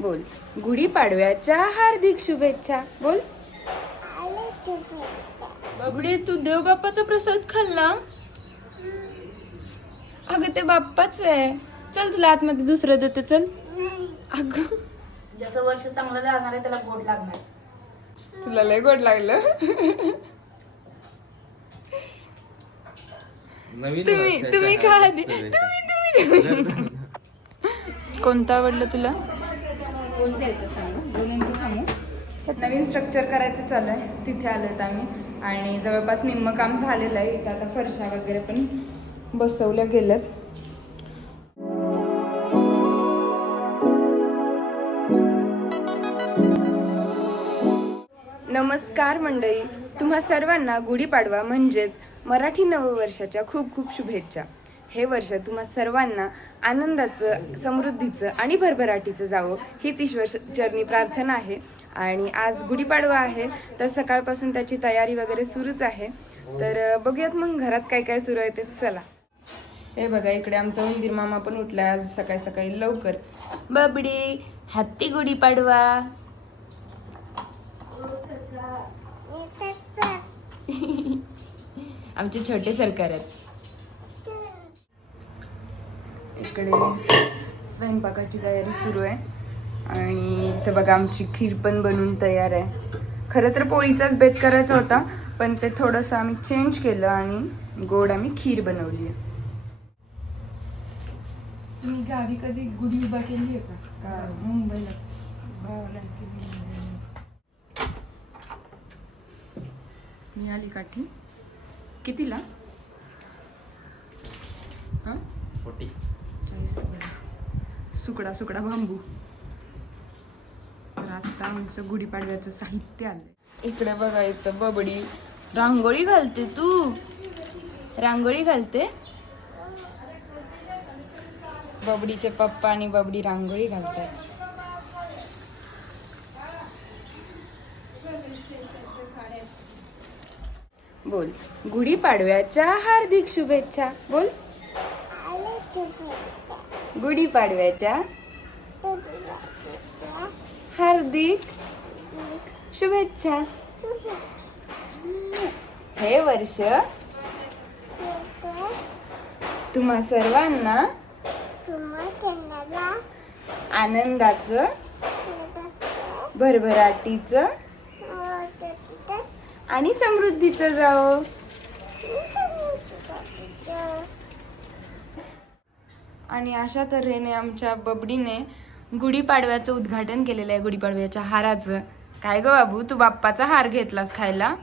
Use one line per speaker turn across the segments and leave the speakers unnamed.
बोल. गुढीपाडव्याच्या हार्दिक शुभेच्छा. बोल. बाबडे तू देव बाप्पाचा प्रसाद खाल्ला? अगं ते बाप्पाच आहे. चल तुला आतमध्ये दुसरं देते चल. अगं.
जसं वर्ष चांगलं लागणार आहे त्याला गोड लागणार
तुला लय गोड लागलं.
नवीन
तुम्ही तुम्ही खा आधी. तुम्ही. तुम्ही कोणतं आवडलं तुला? कोण द्यायचं सांग. दोन्हींचं सांगू. नवीन स्ट्रक्चर करायचं चालू आहे. तिथे आलोत आम्ही. आणि जवळपास निम्म काम झालेलं आहे. इथं आता फरशा वगैरे पण बसवल्या गेल्यात. नमस्कार मंडळी. तुम्हा सर्वांना गुढीपाडवा म्हणजेच मराठी नववर्षाच्या खूप खूप शुभेच्छा. हे वर्ष तुम्हा सर्वांना आनंदाचं समृद्धीचं आणि भरभराटीचं जावं हीच ईश्वर चरणी प्रार्थना आहे. आणि आज गुढीपाडवा आहे तर सकाळपासून त्याची तयारी वगैरे सुरूच आहे. तर बघूयात मग घरात काय काय सुरू आहे ते. चला. हे बघा इकडे आमचा उंदीर मामा पण उठलाय आज सकाळी सकाळी लवकर. बबडी हॅप्पी गुढीपाडवा. आमचे छोटे सरकार आहेत. इकडे स्वयंपाकाची तयारी सुरू आहे. आणि इथं बघा आमची खीर पण बनवून तयार आहे. खरं तर पोळीचाच बेत करायचा होता पण ते थोडंसं आम्ही चेंज केलं आणि गोड आम्ही खीर बनवली आहे. तुम्ही गावी कधी गुढी उभा केली आहे का? मुंबईला. गावाला मी आली काठी. कितीला? हां?
पोटी.
सुकडा सुकडा बांबू. तर आता आमचं गुढीपाडव्याचं साहित्य आलंय इकडे बघा इथं बबडी. रांगोळी घालते तू. रांगोळी घालते? बबडीचे पप्पा आणि बबडी रांगोळी घालतात. बोल गुढीपाडव्याच्या हार्दिक शुभेच्छा. बोल. गुढीपाडव्याच्या हार्दिक शुभेच्छा. हे वर्ष तुम्हा सर्वांना आनंदाचं भरभराटीचं आणि समृद्धीचं जावं. आणि अशा तऱ्हेने आमच्या बबडीने गुढीपाडव्याचं उद्घाटन केलेलं आहे गुढीपाडव्याच्या हाराचं. काय ग बाबू तू बाप्पाचा हार घेतलास खायला?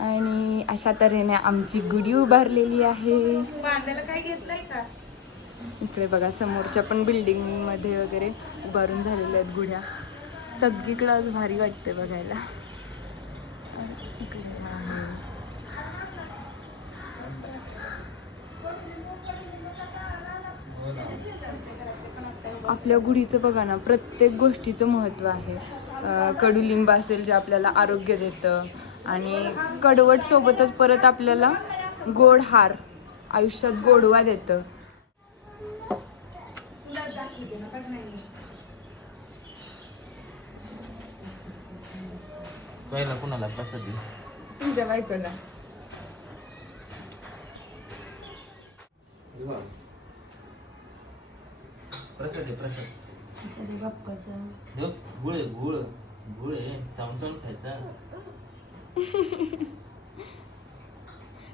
आणि अशा तऱ्हेने आमची गुढी उभारलेली आहे. बांधायला काय घेतलंय का? इकडे बघा समोरच्या पण बिल्डिंगमध्ये वगैरे उभारून झालेल्या आहेत गुढ्या. सगळीकडे आज भारी वाटते बघायला इकडे आहे. आपल्या गुढीचं बघा ना प्रत्येक गोष्टीचं महत्त्व आहे. कडुलिंब असेल जे आपल्याला आरोग्य देतं आणि कडवट सोबतच परत आपल्याला गोड हार आयुष्यात गोडवा देतं.
पहिला कुणाला प्रसाद
तुमच्या बायकोला.
प्रसाद आहे प्रसाद. देऊ गुळ आहे, गुळ गुळ आहे चावून चावून खायचा.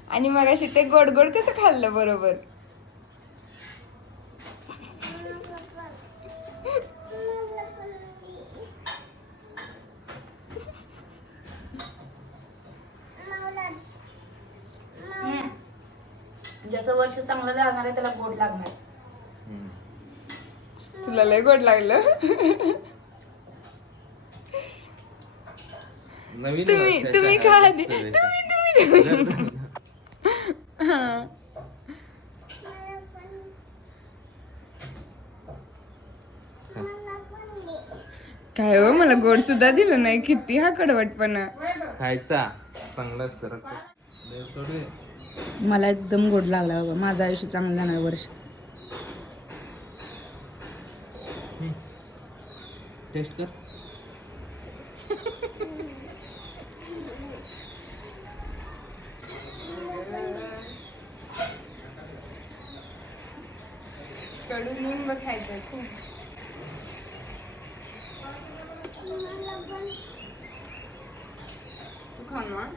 आणि मग अशी ते गोड गोड कसं खाल्लं बरोबर?
जसं वर्ष चांगलं लागणार आहे त्याला गोड लागणार
हम्म.
तुला लय गोड लागलं.
नवीन
तुम्ही तुम्ही खा आधी.
हार्दिक
तुम्ही
शुभेच्छा.
तुम्ही तुम्ही हा. काय हो मला गोड सुद्धा दिलं नाही. किती हा कडवटपणा.
खायचा. चांगला असतं रक्त. देव कडू आहे.
मला एकदम गोड लागला बाबा. माझं आयुष्य चांगलं जाणार वर्ष.
टेस्ट कर.
कडून निंब खायचं खूप. तू खा ना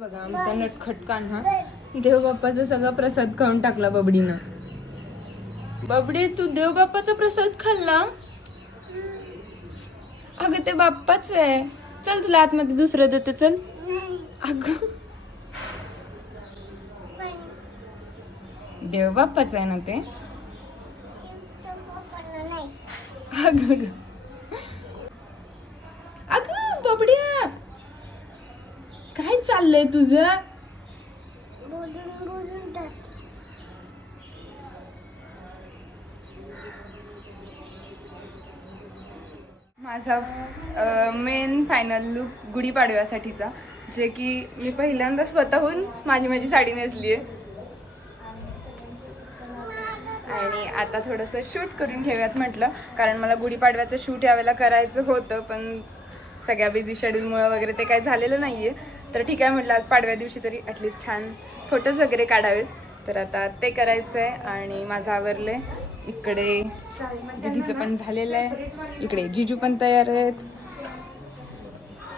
बघा आमचा नटखट कान्हा. देवबाप्पाचा सगळा प्रसाद खाऊन टाकला बबडीनं. बबडी तू देवबाप्पाचा प्रसाद खाल्ला? अगं ते बाप्पाच आहे. चल तुला आतमध्ये दुसरं देते चल. अगं. देवबाप्पाच आहे ना ते? अगं अगं. बबड्या. काय चाललंय तुझं? माझा मेन फायनल लुक गुढीपाडव्यासाठीचा जे की मी पहिल्यांदा स्वतःहून माझी माझी साडी नेसली आहे आणि आता थोडंसं शूट करून घेऊयात म्हटलं कारण मला गुढीपाडव्याचं शूट यावेळेला करायचं होतं पण सगळ्या बिझी शेड्यूलमुळं वगैरे ते काही झालेलं नाही आहे तर ठीक आहे म्हटलं आज पाडव्या दिवशी तरी ॲटलिस्ट छान फोटोज वगैरे काढावेत. तर आता ते करायचं आहे आणि माझं आवरलं आहे इकडे दिदीचं पण झालेलं आहे इकडे जिजू पण तयार आहेत.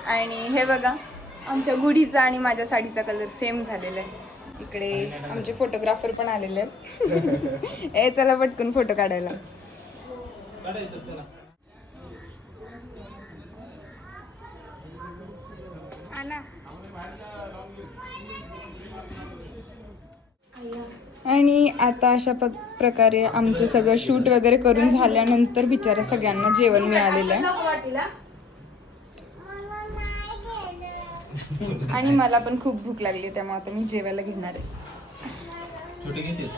आणि हे बघा आमच्या गुढीचा आणि माझ्या साडीचा कलर सेम झालेला आहे इकडे आमचे फोटोग्राफर पण आलेले आहेत. ए चला पटकून फोटो काढायला आणि आता अशा प प्रकारे आमचं सगळं शूट वगैरे करून झाल्यानंतर बिचारा सगळ्यांना जेवण मिळालेलं आहे. आणि मला पण खूप भूक लागली त्यामुळे आता मी जेवायला घेणार आहे.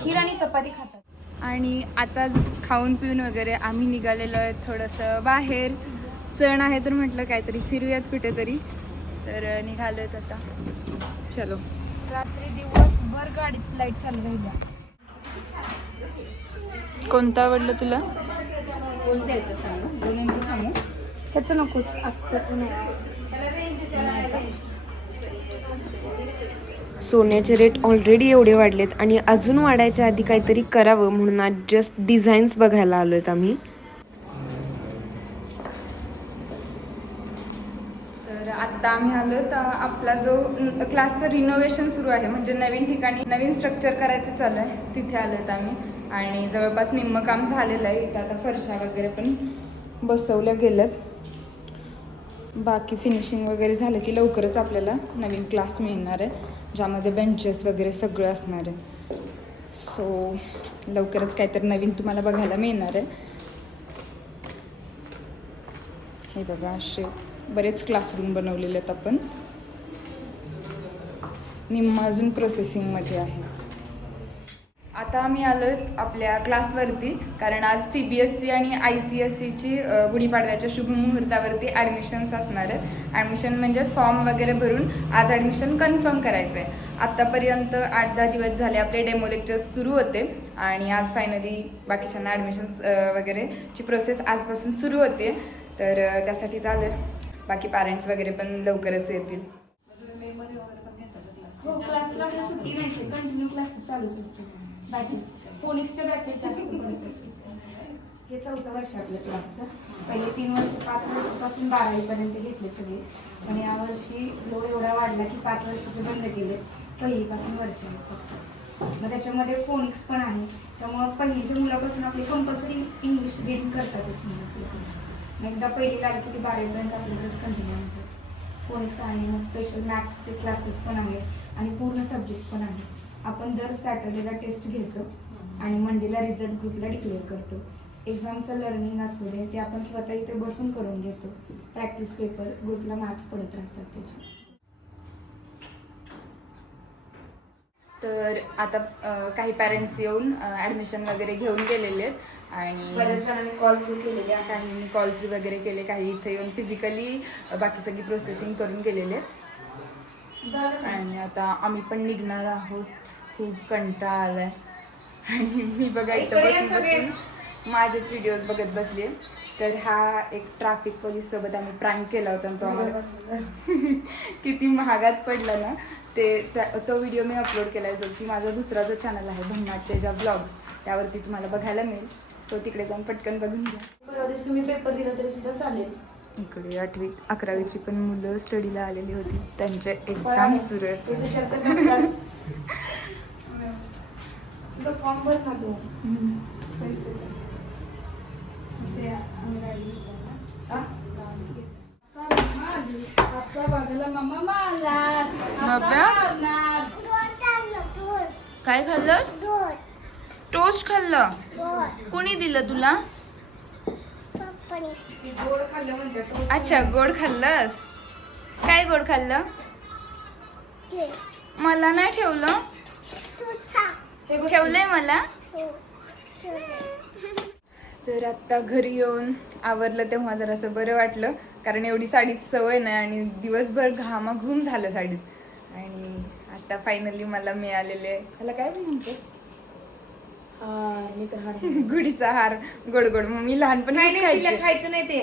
खीर आणि चपाती खातात
आणि आता खाऊन पिऊन वगैरे आम्ही निघालेलो आहे थोडंसं बाहेर. सण आहे तर म्हटलं काहीतरी फिरूयात कुठेतरी. तर निघालोय आता. चलो.
रात्री दिवसभर गाडीत लाइट चालू राहिल्या.
कोणतं आवडलं तुला?
ह्याचं नकोस.
सोन्याचे रेट ऑलरेडी एवढे वाढलेत आणि अजून वाढायच्या आधी काहीतरी करावं म्हणून आज जस्ट डिझाईन्स बघायला आलो आहेत आम्ही.
तर आत्ता आम्ही आलो तर आपला जो क्लासचं रिनोव्हेशन सुरू आहे म्हणजे नवीन ठिकाणी नवीन स्ट्रक्चर करायचं चालू आहे तिथे आलोत आम्ही. आणि जवळपास निम्म काम झालेलं आहे. इथं आता फरशा वगैरे पण बसवल्या गेल्यात. बाकी फिनिशिंग वगैरे झालं की लवकरच आपल्याला नवीन क्लास मिळणार आहे ज्यामध्ये बेंचेस वगैरे सगळं असणार आहे. सो लवकरच काहीतरी नवीन तुम्हाला बघायला मिळणार आहे. हे बघा असे बरेच क्लासरूम बनवलेले आहेत आपण. निम्मा अजून प्रोसेसिंगमध्ये आहे. आता आम्ही आलो आपल्या क्लासवरती कारण आज सी बी एस सी आणि आय सी एस सीची गुढीपाडव्याच्या शुभ मुहूर्तावरती ॲडमिशन्स असणार आहेत. ॲडमिशन म्हणजे फॉर्म वगैरे भरून आज ॲडमिशन कन्फर्म करायचं आहे आत्तापर्यंत आठ दहा दिवस झाले आपले डेमो लेक्चर्स सुरू होते आणि आज फायनली बाकीच्यांना ॲडमिशन्स वगैरेची प्रोसेस आजपासून सुरू होते. तर त्यासाठी चालू आहे बाकी पॅरेंट्स वगैरे पण लवकरच येतील.
हो क्लासला सुट्टी नाही कंटिन्यू क्लास चालूच असते बॅचेस फोनिक्सच्या बॅचेस जास्त पडतात हे चौथं वर्ष आपल्या क्लासचं पहिले तीन वर्ष पाच वर्षापासून बारावीपर्यंत घेतले सगळे. पण यावर्षी लो एवढा वाढला की पाच वर्षाचे बंद केले पहिलीपासून वरचे फक्त मग त्याच्यामध्ये फोनिक्स पण आहे. त्यामुळं पहिलीच्या मुलापासून आपले कंपल्सरी इंग्लिश रीडिंग करतातच मुलं मग एकदा पहिली लागली की बारावीपर्यंत आपल्याकडेच कंटिन्यू होतं. फोनिक्स आहे मग स्पेशल मॅथ्सचे क्लासेस पण आहेत आणि पूर्ण सब्जेक्ट पण आहे. आपण दर सॅटर्डेला टेस्ट घेतो आणि मंडेला रिझल्ट ग्रुपला डिक्लेअर करतो. एक्झामचं लर्निंग असू दे ते आपण स्वतः इथे बसून करून घेतो. प्रॅक्टिस पेपर ग्रुपला मार्क्स पडत राहतात त्याचे
तर आता अ, काही पॅरेंट्स येऊन ॲडमिशन वगैरे घेऊन गेलेले आहेत आणि
बऱ्याच जणांनी कॉल थ्रू केलेले आहे
काहींनी कॉल थ्रू वगैरे केले काही इथे येऊन फिजिकली बाकी सगळी प्रोसेसिंग करून गेलेले आहेत? आणि आता. आम्ही पण निघणार आहोत. खूप कंटाळा आलाय. आणि मी बघा इथं बसून. बसून माझेच व्हिडिओज बघत बसले तर हा एक ट्रॅफिक पोलीस सोबत आम्ही प्रँक केला होता तो आम्हाला किती महागात पडला ना. ते त्या- तो व्हिडिओ मी अपलोड केला आहे जो की माझा दुसरा जो चॅनल आहे भन्नाट तेजा ब्लॉग्स त्यावरती तुम्हाला बघायला मिळेल. सो तिकडे जाऊन पटकन बघून घ्या.
परवा दिवशी तुम्ही पेपर दिला तरी सुद्धा चालेल.
इकडे आठवी अकरावीची पण मुलं स्टडीला आलेली होती. त्यांचे एक्झाम सुरू आहेत? काय खाल्लंस? टोस्ट खाल्लं. कोणी दिलं तुला?
गोड खाल्लं म्हणते toast.
अच्छा गोड खाल्लंस? काय गोड खाल्लं? मला नाही ठेवलं.
हे.
ठेवलंय मला? तर आता घरी येऊन आवरलं तेव्हा जर असं बरं वाटलं कारण एवढी साडीत सवय नाही आणि दिवसभर घामाघूम झालं साडीत. आणि आता फायनली मला मिळालेले त्याला काय म्हणते
हार, मी तर हार.
गुढीचा हार गोड गोड. मग मी लहानपणी
नाही नाही तिला
खायचे
खायचं नाही ते.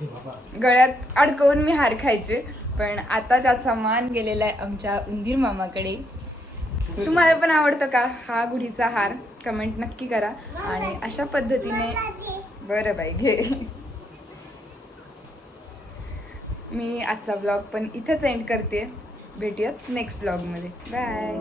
हे बाबा.
गळ्यात अडकवून मी हार खायचे. पण आता त्याचा मान गेलेला आहे आमच्या उंदीर मामाकडे. तुम्हाला पण आवडतं का हा गुढीचा हार? कमेंट नक्की करा. आणि अशा पद्धतीने बरं बाई घे. मी आजचा ब्लॉग पण इथंच एंड करते. भेटूयात नेक्स्ट ब्लॉगमध्ये बाय